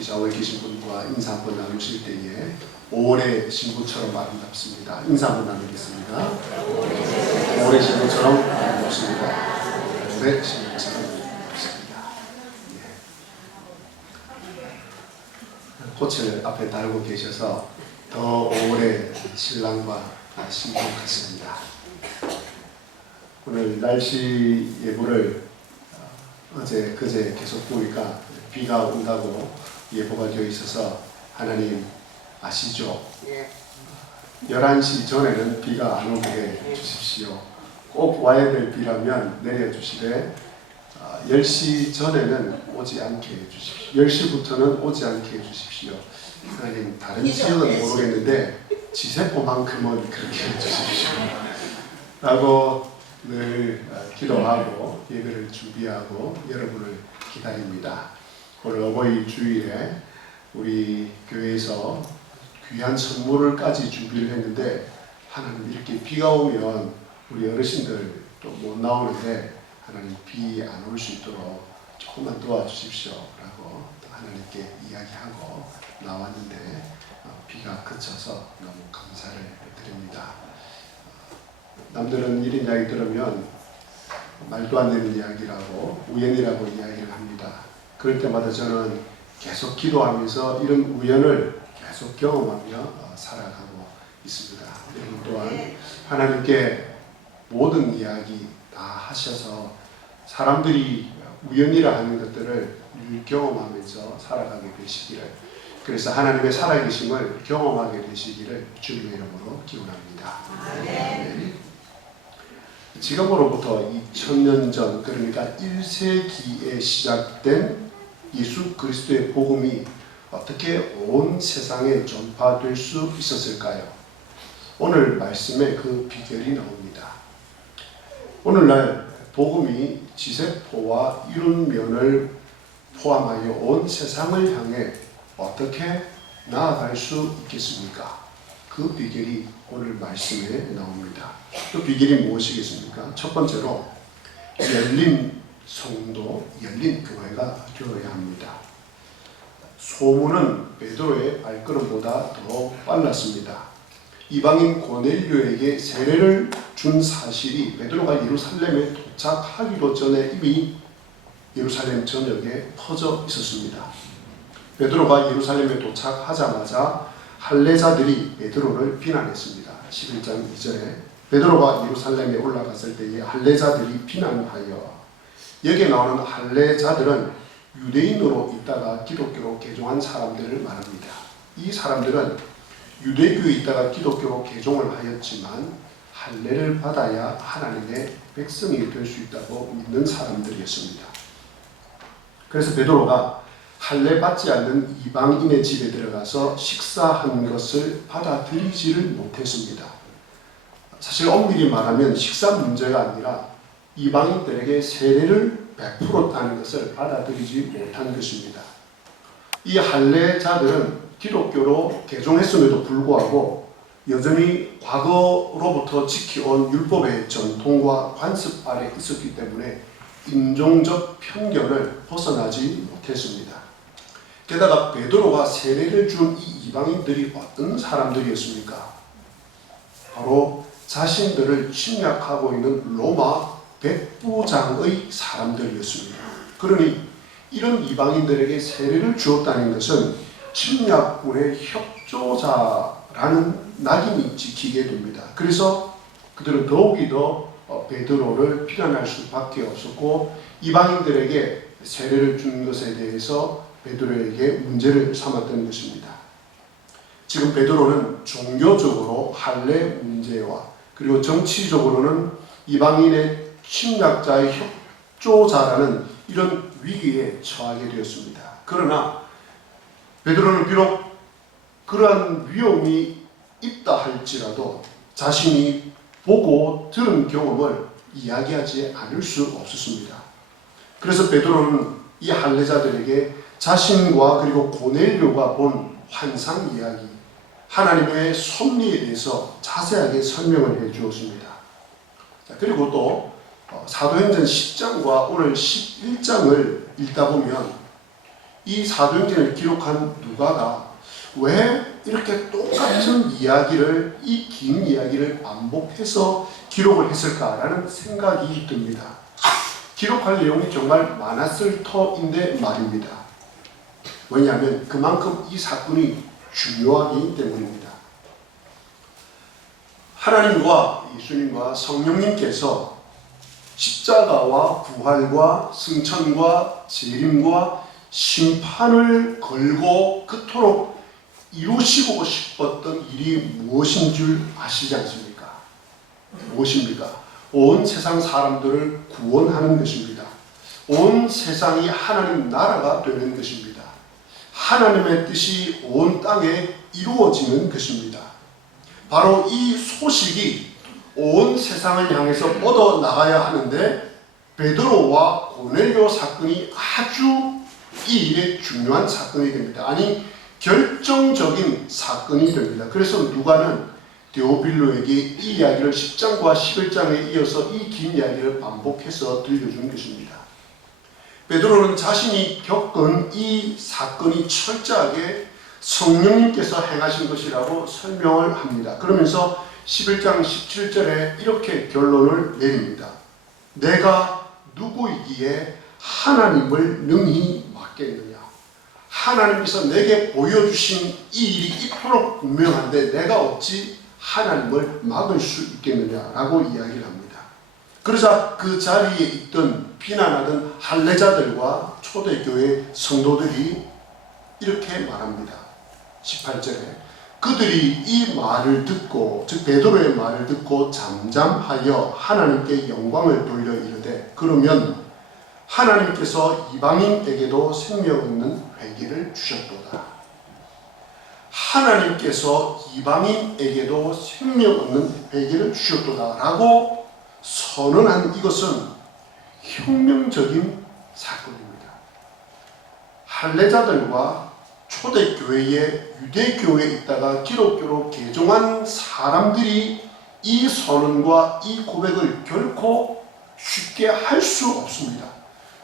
이 좌우에 계신 분과 인사 한번 나누실 때에 5월의 신부처럼 아름답습니다. 인사 한번 나누겠습니다. 5월의 신부처럼 아름답습니다. 5월의 신부처럼 아름답습니다. 꽃을 앞에 달고 계셔서 더 5월의 신랑과 신부 같습니다. 오늘 날씨 예보를 어제 그제 계속 보니까 비가 온다고 예보가 되어 있어서 하나님 아시죠? 11시 전에는 비가 안 오게 해주십시오. 꼭 와야 될 비라면 내려주시되 10시 전에는 오지 않게 해주십시오. 10시부터는 오지 않게 해주십시오. 하나님 다른 지역은 모르겠는데 지세포만큼은 그렇게 해주십시오 라고 늘 기도하고 예배를 준비하고 여러분을 기다립니다. 오늘 어버이 주일에 우리 교회에서 귀한 선물을까지 준비를 했는데 하나님 이렇게 비가 오면 우리 어르신들 또 못 나오는데 하나님 비 안 올 수 있도록 조금만 도와주십시오 라고 하나님께 이야기하고 나왔는데 비가 그쳐서 너무 감사를 드립니다. 남들은 이런 이야기 들으면 말도 안 되는 이야기라고 우연이라고 이야기를 합니다. 그럴 때마다 저는 계속 기도하면서 이런 우연을 계속 경험하며 살아가고 있습니다. 여러분 또한 하나님께 모든 이야기 다 하셔서 사람들이 우연이라 하는 것들을 경험하면서 살아가게 되시기를, 그래서 하나님의 살아계심을 경험하게 되시기를 주님의 이름으로 기원합니다. 네. 지금으로부터 2000년 전, 그러니까 1세기에 시작된 예수 그리스도의 복음이 어떻게 온 세상에 전파될 수 있었을까요? 오늘 말씀에 그 비결이 나옵니다. 오늘날 복음이 지세포와 이룬면을 포함하여 온 세상을 향해 어떻게 나아갈 수 있겠습니까? 그 비결이 오늘 말씀에 나옵니다. 그 비결이 무엇이겠습니까? 첫 번째로 열린 성도, 열린 교회가 되어야 합니다. 소문은 베드로의 발걸음보다 더 빨랐습니다. 이방인 고넬료에게 세례를 준 사실이 베드로가 예루살렘에 도착하기도 전에 이미 예루살렘 전역에 퍼져 있었습니다. 베드로가 예루살렘에 도착하자마자 할례자들이 베드로를 비난했습니다. 11장 2절에 베드로가 예루살렘에 올라갔을 때에 할례자들이 비난하여, 여기에 나오는 할례자들은 유대인으로 있다가 기독교로 개종한 사람들을 말합니다. 이 사람들은 유대교에 있다가 기독교로 개종을 하였지만 할례를 받아야 하나님의 백성이 될 수 있다고 믿는 사람들이었습니다. 그래서 베드로가 할례 받지 않는 이방인의 집에 들어가서 식사한 것을 받아들이지를 못했습니다. 사실 엄밀히 말하면 식사 문제가 아니라 이방인들에게 세례를 베풀었다는 것을 받아들이지 못한 것입니다. 이 할례자들은 기독교로 개종했음에도 불구하고 여전히 과거로부터 지켜온 율법의 전통과 관습 아래 있었기 때문에 인종적 편견을 벗어나지 못했습니다. 게다가 베드로가 세례를 준 이 이방인들이 어떤 사람들이었습니까? 바로 자신들을 침략하고 있는 로마 백부장의 사람들이었습니다. 그러니 이런 이방인들에게 세례를 주었다는 것은 침략군의 협조자라는 낙인이 찍히게 됩니다. 그래서 그들은 더욱이 더 베드로를 비난할 수밖에 없었고 이방인들에게 세례를 준 것에 대해서 베드로에게 문제를 삼았던 것입니다. 지금 베드로는 종교적으로 할례 문제와 그리고 정치적으로는 이방인의 침략자의 협조자라는 이런 위기에 처하게 되었습니다. 그러나 베드로는 비록 그러한 위험이 있다 할지라도 자신이 보고 들은 경험을 이야기하지 않을 수 없었습니다. 그래서 베드로는 이 할례자들에게 자신과 그리고 고넬료가 본 환상 이야기, 하나님의 섭리에 대해서 자세하게 설명을 해 주었습니다. 그리고 또 사도행전 10장과 오늘 11장을 읽다 보면 이 사도행전을 기록한 누가가 왜 이렇게 똑같은 이야기를, 이 긴 이야기를 반복해서 기록을 했을까라는 생각이 듭니다. 기록할 내용이 정말 많았을 터인데 말입니다. 왜냐하면 그만큼 이 사건이 중요하기 때문입니다. 하나님과 예수님과 성령님께서 십자가와 부활과 승천과 재림과 심판을 걸고 그토록 이루시고 싶었던 일이 무엇인 줄 아시지 않습니까? 무엇입니까? 온 세상 사람들을 구원하는 것입니다. 온 세상이 하나님 나라가 되는 것입니다. 하나님의 뜻이 온 땅에 이루어지는 것입니다. 바로 이 소식이 온 세상을 향해서 뻗어나가야 하는데 베드로와 고넬료 사건이 아주 이 일에 중요한 사건이 됩니다. 아니 결정적인 사건이 됩니다. 그래서 누가는 데오빌로에게 이 이야기를 10장과 11장에 이어서 이 긴 이야기를 반복해서 들려준 것입니다. 베드로는 자신이 겪은 이 사건이 철저하게 성령님께서 행하신 것이라고 설명을 합니다. 그러면서 11장 17절에 이렇게 결론을 내립니다. 내가 누구이기에 하나님을 능히 막겠느냐. 하나님께서 내게 보여주신 이 일이 이토록 분명한데 내가 어찌 하나님을 막을 수 있겠느냐라고 이야기를 합니다. 그러자 그 자리에 있던 비난하던 할례자들과 초대교회 성도들이 이렇게 말합니다. 18절에 그들이 이 말을 듣고, 즉 베드로의 말을 듣고 잠잠하여 하나님께 영광을 돌려 이르되 그러면 하나님께서 이방인에게도 생명 없는 회개를 주셨도다. 하나님께서 이방인에게도 생명 없는 회개를 주셨도다 라고 선언한 이것은 혁명적인 사건입니다. 할례자들과 초대교회에 유대교회에 있다가 기독교로 개종한 사람들이 이 선언과 이 고백을 결코 쉽게 할 수 없습니다.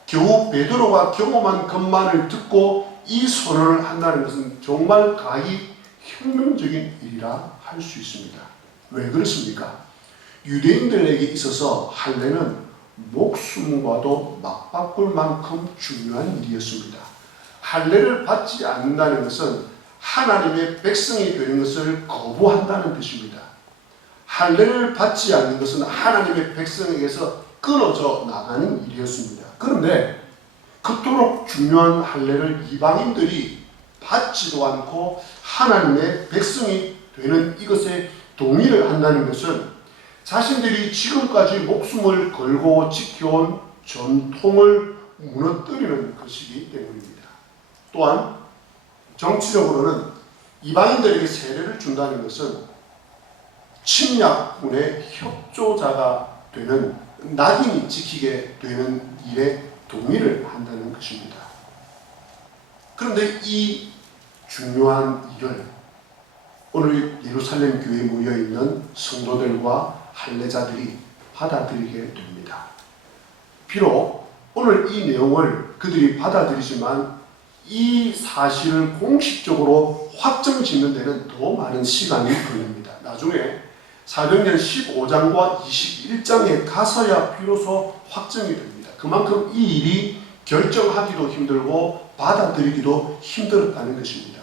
겨우 베드로가 경험한 것만을 듣고 이 선언을 한다는 것은 정말 가히 혁명적인 일이라 할 수 있습니다. 왜 그렇습니까? 유대인들에게 있어서 할례는 목숨과도 맞바꿀 만큼 중요한 일이었습니다. 할례를 받지 않는다는 것은 하나님의 백성이 되는 것을 거부한다는 뜻입니다. 할례를 받지 않는 것은 하나님의 백성에게서 끊어져 나가는 일이었습니다. 그런데 그토록 중요한 할례를 이방인들이 받지도 않고 하나님의 백성이 되는 이것에 동의를 한다는 것은 자신들이 지금까지 목숨을 걸고 지켜온 전통을 무너뜨리는 것이기 때문입니다. 또한 정치적으로는 이방인들에게 세례를 준다는 것은 침략군의 협조자가 되는, 낙인이 지키게 되는 일에 동의를 한다는 것입니다. 그런데 이 중요한 일을 오늘 예루살렘 교회에 모여있는 성도들과 할례자들이 받아들이게 됩니다. 비록 오늘 이 내용을 그들이 받아들이지만 이 사실을 공식적으로 확정짓는 데는 더 많은 시간이 걸립니다. 나중에 사도행전 15장과 21장에 가서야 비로소 확정이 됩니다. 그만큼 이 일이 결정하기도 힘들고 받아들이기도 힘들었다는 것입니다.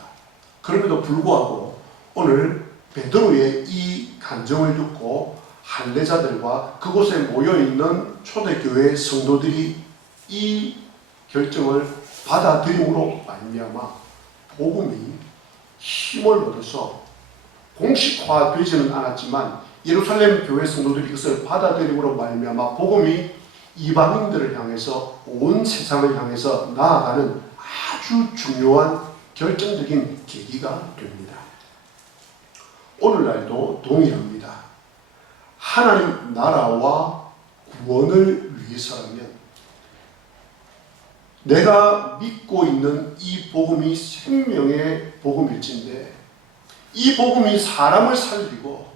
그럼에도 불구하고 오늘 베드로의 이 간증을 듣고 할례자들과 그곳에 모여있는 초대교회 성도들이 이 결정을 받아들임으로 말미암아 복음이 힘을 얻어서 공식화되지는 않았지만 예루살렘 교회 성도들이 이것을 받아들임으로 말미암아 복음이 이방인들을 향해서 온 세상을 향해서 나아가는 아주 중요한 결정적인 계기가 됩니다. 오늘날도 동일합니다. 하나님 나라와 구원을 위해서라면 내가 믿고 있는 이 복음이 생명의 복음일진데 이 복음이 사람을 살리고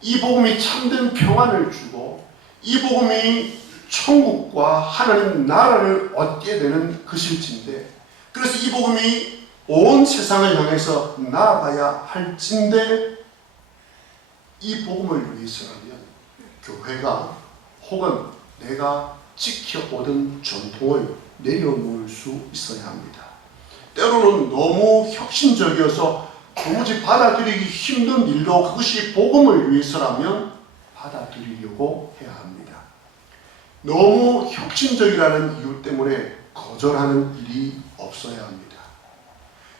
이 복음이 참된 평안을 주고 이 복음이 천국과 하나님 나라를 얻게 되는 것일진데 그래서 이 복음이 온 세상을 향해서 나아가야 할진데 이 복음을 위해서라면 교회가 혹은 내가 지켜오던 전통을 내려놓을 수 있어야 합니다. 때로는 너무 혁신적이어서 도무지 받아들이기 힘든 일도 그것이 복음을 위해서라면 받아들이려고 해야 합니다. 너무 혁신적이라는 이유 때문에 거절하는 일이 없어야 합니다.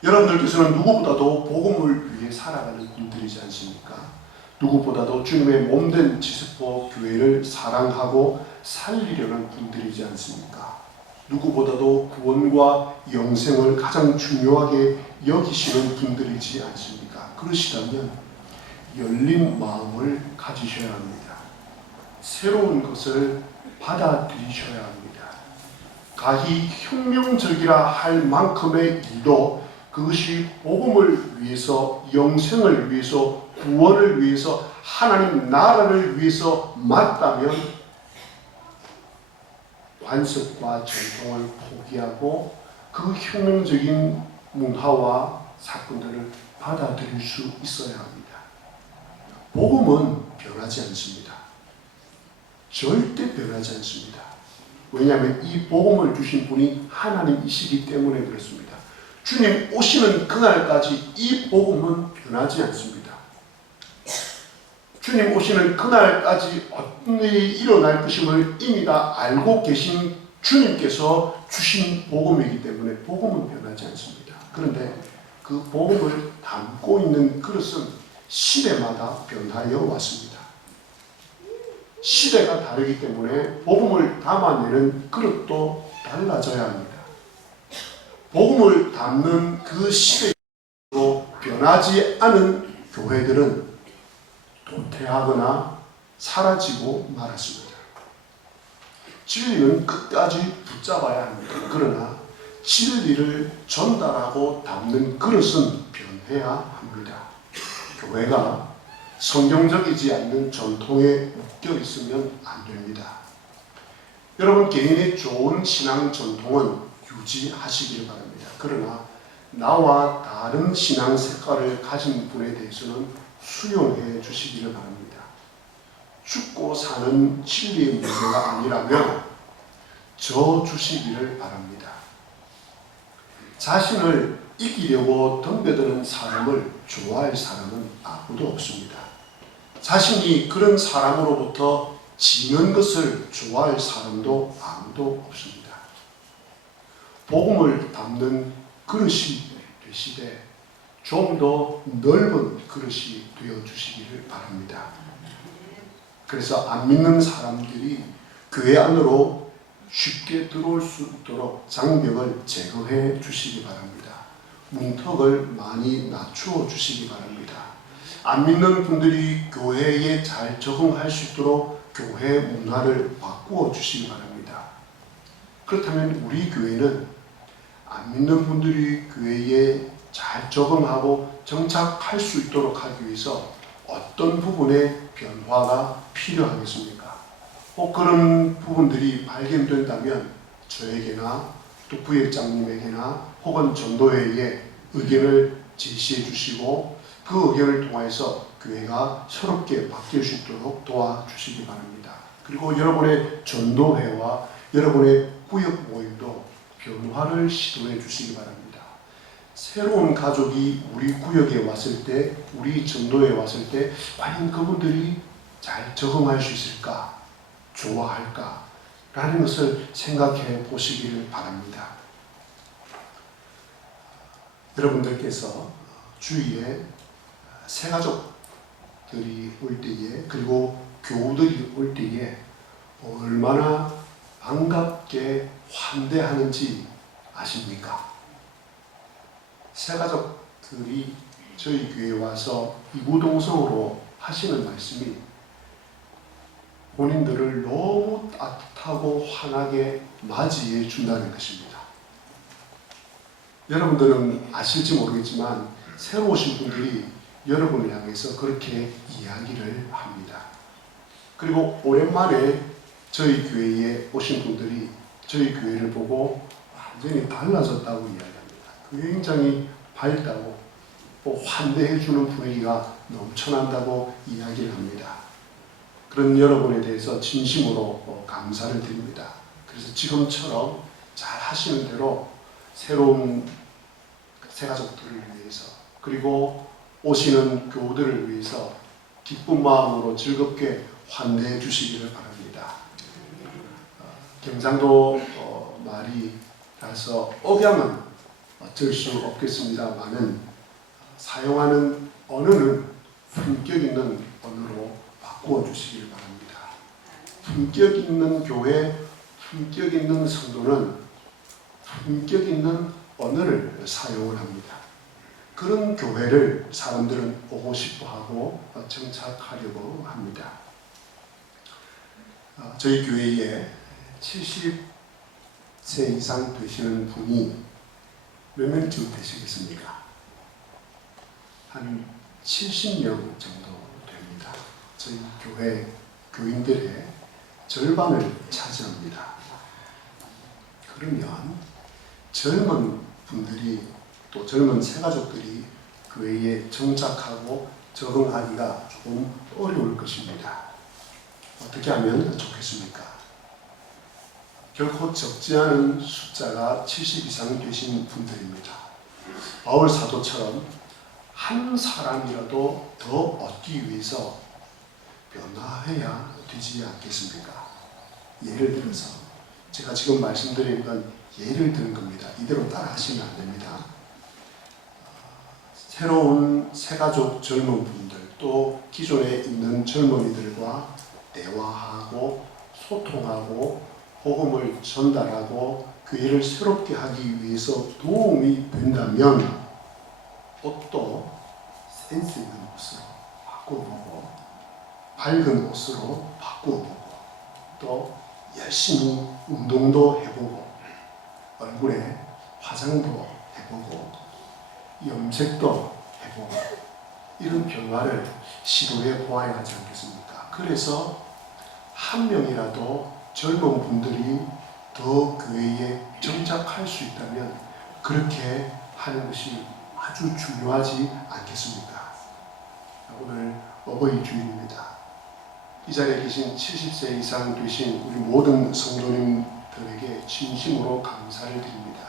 여러분들께서는 누구보다도 복음을 위해 살아가는 분들이지 않습니까? 누구보다도 주님의 몸된 지스포 교회를 사랑하고 살리려는 분들이지 않습니까? 누구보다도 구원과 영생을 가장 중요하게 여기시는 분들이지 않습니까? 그러시다면 열린 마음을 가지셔야 합니다. 새로운 것을 받아들이셔야 합니다. 가히 혁명적이라 할 만큼의 일도 그것이 복음을 위해서, 영생을 위해서, 구원을 위해서, 하나님 나라를 위해서 맞다면 관습과 전통을 포기하고 그 혁명적인 문화와 사건들을 받아들일 수 있어야 합니다. 복음은 변하지 않습니다. 절대 변하지 않습니다. 왜냐하면 이 복음을 주신 분이 하나님이시기 때문에 그렇습니다. 주님 오시는 그날까지 이 복음은 변하지 않습니다. 주님 오시는 그날까지 어떤 일이 일어날 것임을 이미 다 알고 계신 주님께서 주신 복음이기 때문에 복음은 변하지 않습니다. 그런데 그 복음을 담고 있는 그릇은 시대마다 변하여 왔습니다. 시대가 다르기 때문에 복음을 담아내는 그릇도 달라져야 합니다. 복음을 담는 그 시대로 변하지 않은 교회들은 도태하거나 사라지고 말았습니다. 진리는 끝까지 붙잡아야 합니다. 그러나 진리를 전달하고 담는 그릇은 변해야 합니다. 교회가 성경적이지 않는 전통에 묶여 있으면 안 됩니다. 여러분 개인의 좋은 신앙 전통은 유지하시길 바랍니다. 그러나 나와 다른 신앙 색깔을 가진 분에 대해서는 수용해 주시기를 바랍니다. 죽고 사는 진리의 문제가 아니라면 저 주시기를 바랍니다. 자신을 이기려고 덤벼드는 사람을 좋아할 사람은 아무도 없습니다. 자신이 그런 사람으로부터 지는 것을 좋아할 사람도 아무도 없습니다. 복음을 담는 그릇이 되시되 좀 더 넓은 그릇이 되어주시기를 바랍니다. 그래서 안 믿는 사람들이 교회 안으로 쉽게 들어올 수 있도록 장벽을 제거해 주시기 바랍니다. 문턱을 많이 낮추어 주시기 바랍니다. 안 믿는 분들이 교회에 잘 적응할 수 있도록 교회 문화를 바꾸어 주시기 바랍니다. 그렇다면 우리 교회는 안 믿는 분들이 교회에 잘 적응하고 정착할 수 있도록 하기 위해서 어떤 부분의 변화가 필요하겠습니까? 혹 그런 부분들이 발견된다면 저에게나 또 부회장님에게나 혹은 전도회에 의견을 제시해 주시고 그 의견을 통해서 교회가 새롭게 바뀔 수 있도록 도와주시기 바랍니다. 그리고 여러분의 전도회와 여러분의 구역 모임도 변화를 시도해 주시기 바랍니다. 새로운 가족이 우리 구역에 왔을 때, 우리 전도에 왔을 때 과연 그분들이 잘 적응할 수 있을까? 좋아할까? 라는 것을 생각해 보시기를 바랍니다. 여러분들께서 주위에 새가족들이 올 때에 그리고 교우들이 올 때에 얼마나 반갑게 환대하는지 아십니까? 새가족들이 저희 교회에 와서 이구동성으로 하시는 말씀이 본인들을 너무 따뜻하고 환하게 맞이해 준다는 것입니다. 여러분들은 아실지 모르겠지만 새로 오신 분들이 여러분을 향해서 그렇게 이야기를 합니다. 그리고 오랜만에 저희 교회에 오신 분들이 저희 교회를 보고 완전히 달라졌다고 이야기합니다. 굉장히 밝다고 또 환대해주는 분위기가 넘쳐난다고 이야기를 합니다. 그런 여러분에 대해서 진심으로 감사를 드립니다. 그래서 지금처럼 잘 하시는 대로 새로운 새가족들을 위해서 그리고 오시는 교우들을 위해서 기쁜 마음으로 즐겁게 환대해 주시기를 바랍니다. 경상도 말이라서 억양은 어쩔 수 없겠습니다만은 사용하는 언어는 품격 있는 언어로 바꾸어 주시길 바랍니다. 품격 있는 교회, 품격 있는 성도는 품격 있는 언어를 사용을 합니다. 그런 교회를 사람들은 오고 싶어 하고 정착하려고 합니다. 저희 교회에 70세 이상 되시는 분이 몇 명쯤 되시겠습니까? 한 70명 정도 됩니다. 저희 교회 교인들의 절반을 차지합니다. 그러면 젊은 분들이 또 젊은 새가족들이 교회에 정착하고 적응하기가 조금 어려울 것입니다. 어떻게 하면 좋겠습니까? 결코 적지 않은 숫자가 70 이상 되신 분들입니다. 바울 사도처럼 한 사람이라도 더 얻기 위해서 변화해야 되지 않겠습니까? 예를 들어서 제가 지금 말씀드린 건 예를 드는 겁니다. 이대로 따라 하시면 안 됩니다. 새로운 새가족 젊은 분들 또 기존에 있는 젊은이들과 대화하고 소통하고 복음을 전달하고 교회를 새롭게 하기 위해서 도움이 된다면 옷도 센스 있는 옷으로 바꿔보고 밝은 옷으로 바꿔보고 또 열심히 운동도 해보고 얼굴에 화장도 해보고 염색도 해보고 이런 변화를 시도해 보아야 하지 않겠습니까? 그래서 한 명이라도 젊은 분들이 더 교회에 정착할 수 있다면 그렇게 하는 것이 아주 중요하지 않겠습니까? 오늘 어버이 주일입니다. 이 자리에 계신 70세 이상 되신 우리 모든 성도님들에게 진심으로 감사를 드립니다.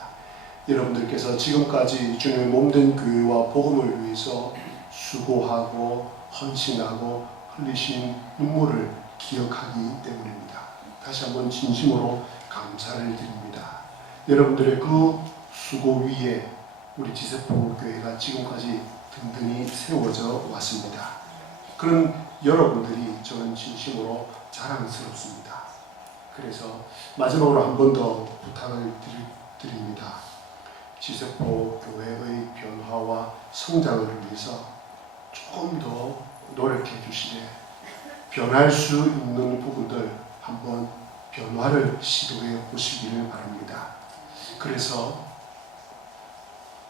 여러분들께서 지금까지 주님의 몸된 교회와 복음을 위해서 수고하고 헌신하고 흘리신 눈물을 기억하기 때문입니다. 다시 한번 진심으로 감사를 드립니다. 여러분들의 그 수고 위에 우리 지세포 교회가 지금까지 든든히 세워져 왔습니다. 그런 여러분들이 저는 진심으로 자랑스럽습니다. 그래서 마지막으로 한 번 더 부탁을 드립니다. 지세포 교회의 변화와 성장을 위해서 조금 더 노력해 주시되 변할 수 있는 부분들 한번 변화를 시도해 보시기를 바랍니다. 그래서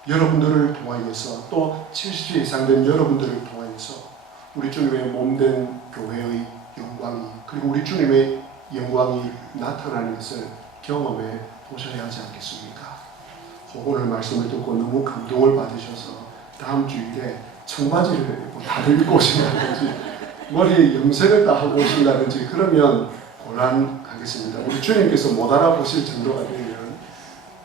여러분들을 통하여서 또 70세 이상 된 여러분들을 통하여서 우리 주님의 몸된 교회의 영광이 그리고 우리 주님의 영광이 나타나는 것을 경험해 보셔야 하지 않겠습니까? 오늘 말씀을 듣고 너무 감동을 받으셔서 다음 주일에 청바지를 입고 다들 입고 오신다든지 머리에 염색을 다 하고 오신다든지 그러면 곤란하겠습니다. 우리 주님께서 못 알아보실 정도가 되면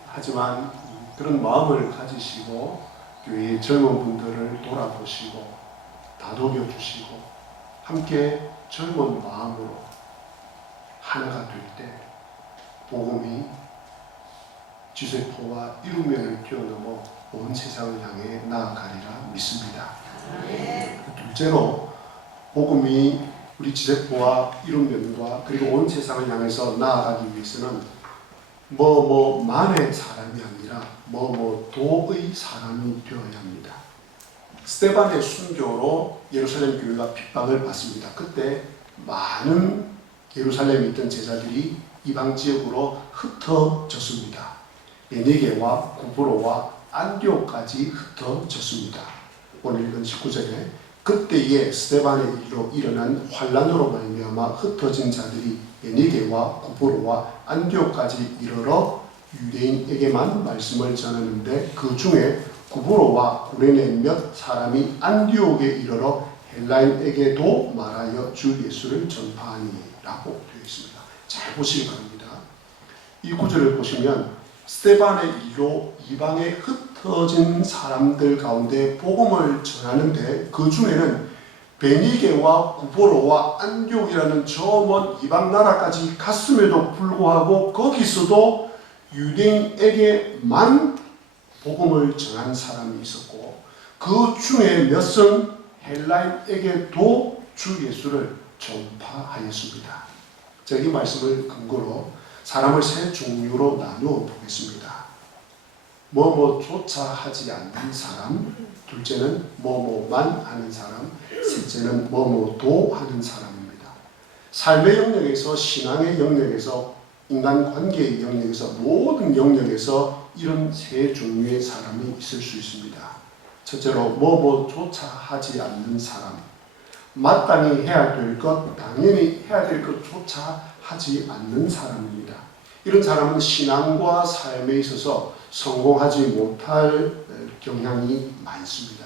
하지만 그런 마음을 가지시고 교회의 젊은 분들을 돌아보시고 다독여 주시고 함께 젊은 마음으로 하나가 될 때 복음이 지세포와 이루면을 뛰어넘어 온 세상을 향해 나아가리라 믿습니다. 둘째로 복음이 우리 지세포와 이루면과 그리고 온 세상을 향해서 나아가기 위해서는 뭐뭐만의 사람이 아니라 뭐뭐도의 사람이 되어야 합니다. 스데반의 순교로 예루살렘 교회가 핍박을 받습니다. 그때 많은 예루살렘에 있던 제자들이 이방 지역으로 흩어졌습니다. 베니게와 구브로와 안디옥까지 흩어졌습니다. 오늘 읽은 19절에 그때에 스데반의 일로 일어난 환란으로 말미암아 흩어진 자들이 베니게와 구브로와 안디옥까지 이르러 유대인에게만 말씀을 전하는데 그 중에 구브로와 구레네 몇 사람이 안디옥에 이르러 헬라인에게도 말하여 주 예수를 전파하니라고 되어 있습니다. 잘 보시기 바랍니다. 이 구절을 보시면 스데반의 일로 이방에 흩어진 사람들 가운데 복음을 전하는데 그 중에는 베니게와 구보로와 안디옥이라는 저 먼 이방 나라까지 갔음에도 불구하고 거기서도 유대인에게만 복음을 전한 사람이 있었고 그 중에 몇은 헬라인에게도 주 예수를 전파하였습니다. 제가 이 말씀을 근거로 사람을 세 종류로 나누어 보겠습니다. 뭐뭐조차 하지 않는 사람, 둘째는 뭐뭐만 하는 사람, 셋째는 뭐뭐도 하는 사람입니다. 삶의 영역에서, 신앙의 영역에서, 인간관계의 영역에서, 모든 영역에서 이런 세 종류의 사람이 있을 수 있습니다. 첫째로 뭐뭐조차 하지 않는 사람, 마땅히 해야 될 것, 당연히 해야 될 것조차 하지 않는 사람입니다. 이런 사람은 신앙과 삶에 있어서 성공하지 못할 경향이 많습니다.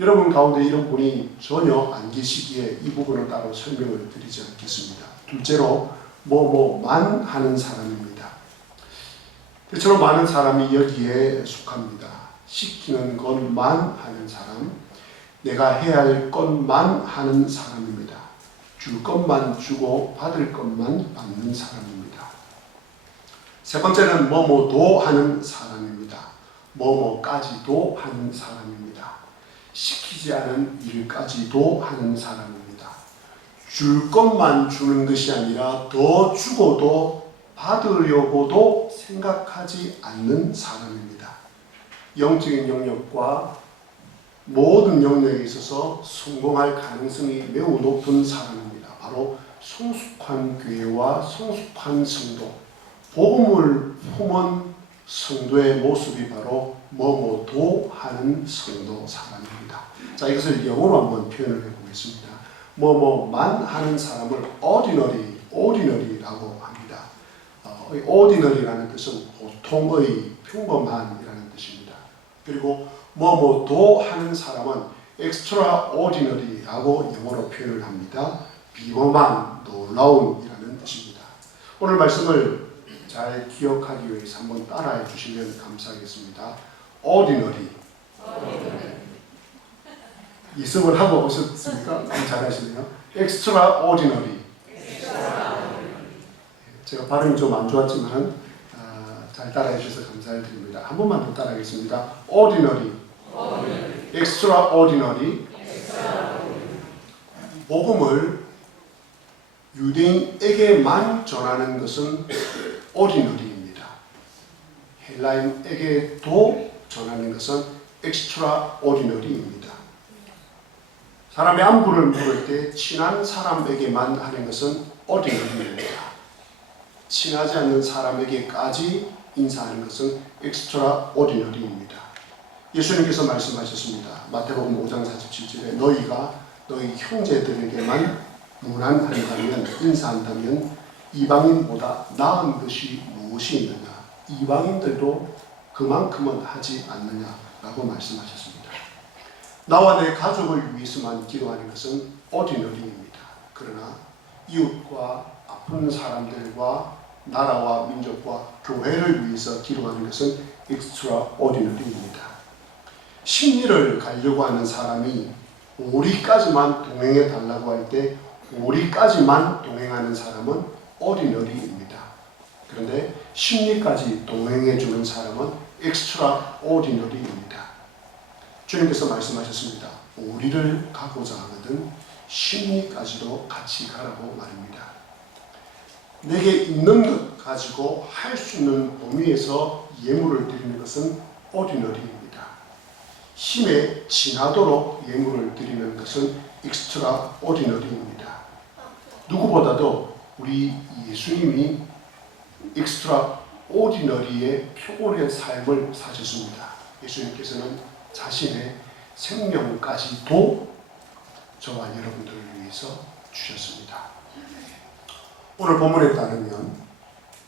여러분 가운데 이런 분이 전혀 안 계시기에 이 부분은 따로 설명을 드리지 않겠습니다. 둘째로 뭐뭐만 하는 사람입니다. 그처럼 많은 사람이 여기에 속합니다. 시키는 것만 하는 사람, 내가 해야 할 것만 하는 사람입니다. 줄 것만 주고 받을 것만 받는 사람입니다. 세 번째는 뭐뭐도 하는 사람입니다. 뭐뭐까지도 하는 사람입니다. 시키지 않은 일까지도 하는 사람입니다. 줄 것만 주는 것이 아니라 더 주고도 받으려고도 생각하지 않는 사람입니다. 영적인 영역과 모든 영역에 있어서 성공할 가능성이 매우 높은 사람입니다. 바로 성숙한 교회와 성숙한 성도, 복음을 품은 성도의 모습이 바로 뭐뭐도 하는 성도 사람입니다. 자, 이것을 영어로 한번 표현을 해보겠습니다. 뭐뭐만 하는 사람을 ordinary라고 합니다. ordinary라는 뜻은 보통의, 평범한이라는 뜻입니다. 그리고 뭐뭐도 하는 사람은 extraordinary라고 영어로 표현을 합니다. 비범한, 놀라운이라는 뜻입니다. 오늘 말씀을 잘 기억하기 위해서 한번 따라해 주시면 감사하겠습니다. ordinary. 이습을 하고 오셨습니까? 잘하시네요. extraordinary. 제가 발음이 좀 안 좋았지만 잘 따라해 주셔서 감사를 드립니다. 한 번만 더 따라하겠습니다. ordinary. extraordinary. 복음을 유대인에게만 전하는 것은 ordinary입니다. 헬라인에게도 전하는 것은 extraordinary입니다. 사람의 안부를 물을 때 친한 사람에게만 하는 것은 ordinary입니다. 친하지 않는 사람에게까지 인사하는 것은 extraordinary입니다. 예수님께서 말씀하셨습니다. 마태복음 5장 47절에 너희가 너희 형제들에게만 문안한다면, 인사한다면 이방인보다 나은 것이 무엇이 있느냐? 이방인들도 그만큼은 하지 않느냐라고 말씀하셨습니다. 나와 내 가족을 위해서만 기도하는 것은 ordinary입니다. 그러나 이웃과 아픈 사람들과 나라와 민족과 교회를 위해서 기도하는 것은 extraordinary입니다. 심리를 가려고 하는 사람이 오리까지만 동행해 달라고 할 때 오리까지만 동행하는 사람은 ordinary입니다. 그런데 심리까지 동행해 주는 사람은 extraordinary입니다. 주님께서 말씀하셨습니다. 오리를 가고자 하거든 심리까지도 같이 가라고 말입니다. 내게 있는 것 가지고 할 수 있는 범위에서 예물을 드리는 것은 ordinary입니다. 힘에 지나도록 예물을 드리는 것은 extraordinary입니다. 누구보다도 우리 예수님이 extraordinary의 표본의 삶을 사셨습니다. 예수님께서는 자신의 생명까지도 저와 여러분들을 위해서 주셨습니다. 오늘 본문에 따르면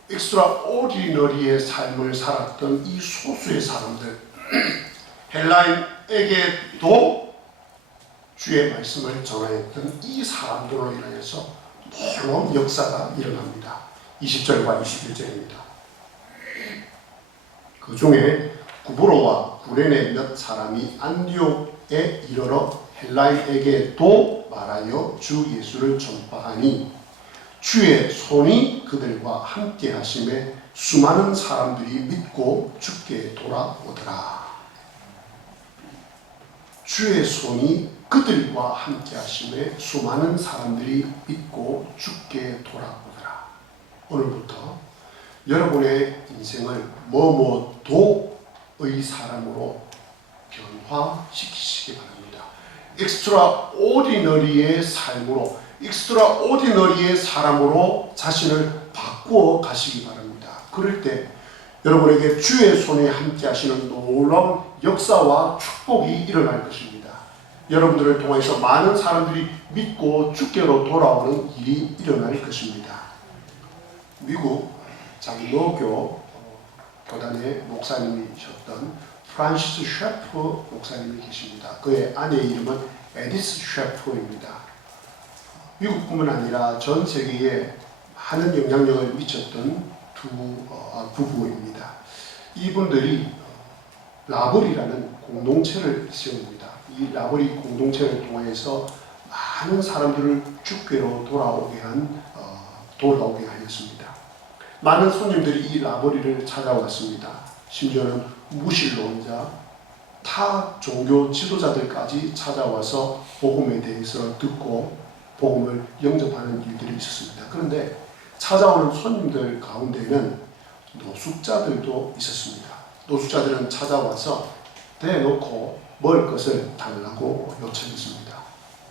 익스트라오디너리의 삶을 살았던 이 소수의 사람들, 헬라인에게도 주의 말씀을 전하였던 이 사람들로 인하여서 놀라운 역사가 일어납니다. 20절과 21절입니다. 그 중에 구브로와 구레네 몇 사람이 안디옥에 이르러 헬라인에게도 말하여 주 예수를 전파하니 주의 손이 그들과 함께 하심에 수많은 사람들이 믿고 주께 돌아오더라. 주의 손이 그들과 함께 하심에 수많은 사람들이 믿고 주께 돌아오더라. 오늘부터 여러분의 인생을 뭐뭐도의 사람으로 변화시키시기 바랍니다. 익스트라오디너리의 삶으로, 익스트라오디너리의 사람으로 자신을 바꾸어 가시기 바랍니다. 그럴 때 여러분에게 주의 손에 함께 하시는 놀라운 역사와 축복이 일어날 것입니다. 여러분들을 통해서 많은 사람들이 믿고 주께로 돌아오는 일이 일어날 것입니다. 미국 장로교 교단의 목사님이셨던 프란시스 셰프 목사님이 계십니다. 그의 아내의 이름은 에디스 셰프입니다. 미국뿐만 아니라 전 세계에 많은 영향력을 미쳤던 두 부부입니다. 이분들이 라벌이라는 공동체를 세웁니다. 이 라벌이 공동체를 통해서 많은 사람들을 주께로 돌아오게 하였습니다. 많은 손님들이 이 라버리를 찾아왔습니다. 심지어는 무신론자, 타 종교 지도자들까지 찾아와서 복음에 대해서 듣고 복음을 영접하는 일들이 있었습니다. 그런데 찾아오는 손님들 가운데는 노숙자들도 있었습니다. 노숙자들은 찾아와서 대놓고 먹을 것을 달라고 요청했습니다.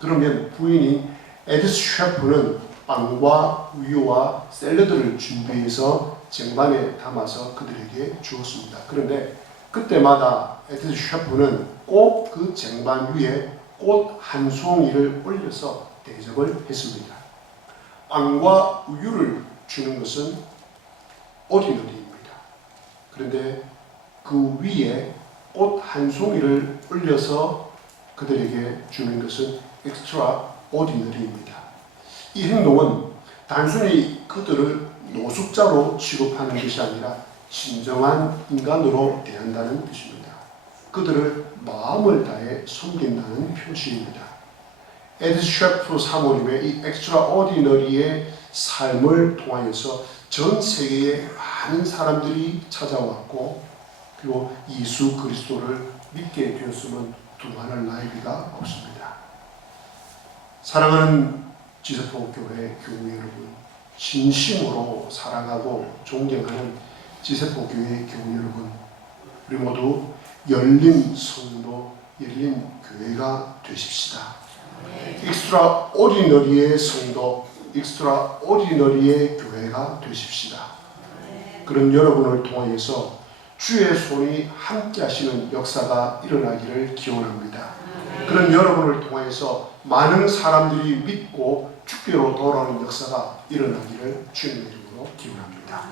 그러면 부인이 에디스 셰프는 빵과 우유와 샐러드를 준비해서 쟁반에 담아서 그들에게 주었습니다. 그런데 그때마다 에디스 셰프는 꼭 그 쟁반 위에 꽃 한 송이를 올려서 대접을 했습니다. 빵과 우유를 주는 것은 오디너리입니다. 그런데 그 위에 꽃 한 송이를 올려서 그들에게 주는 것은 엑스트라 오디너리입니다. 이 행동은 단순히 그들을 노숙자로 취급하는 것이 아니라 진정한 인간으로 대한다는 뜻입니다. 그들을 마음을 다해 섬긴다는 표시입니다. 에디스 셰프 사모님의 이 엑스트라오디너리의 삶을 통하여서 전 세계에 많은 사람들이 찾아왔고 그리고 예수 그리스도를 믿게 되었음은 두말할 나위가 없습니다. 사랑하는 지세포교회 교우 여러분, 진심으로 사랑하고 존경하는 지세포교회 교우 여러분, 우리 모두 열린 성도, 열린 교회가 되십시다. 익스트라오디너리의 성도, 익스트라오디너리의 교회가 되십시다. 그런 여러분을 통해서 주의 손이 함께 하시는 역사가 일어나기를 기원합니다. 그런 여러분을 통해서 많은 사람들이 믿고 주께로 돌아오는 역사가 일어나기를 주님의 이름으로 기원합니다.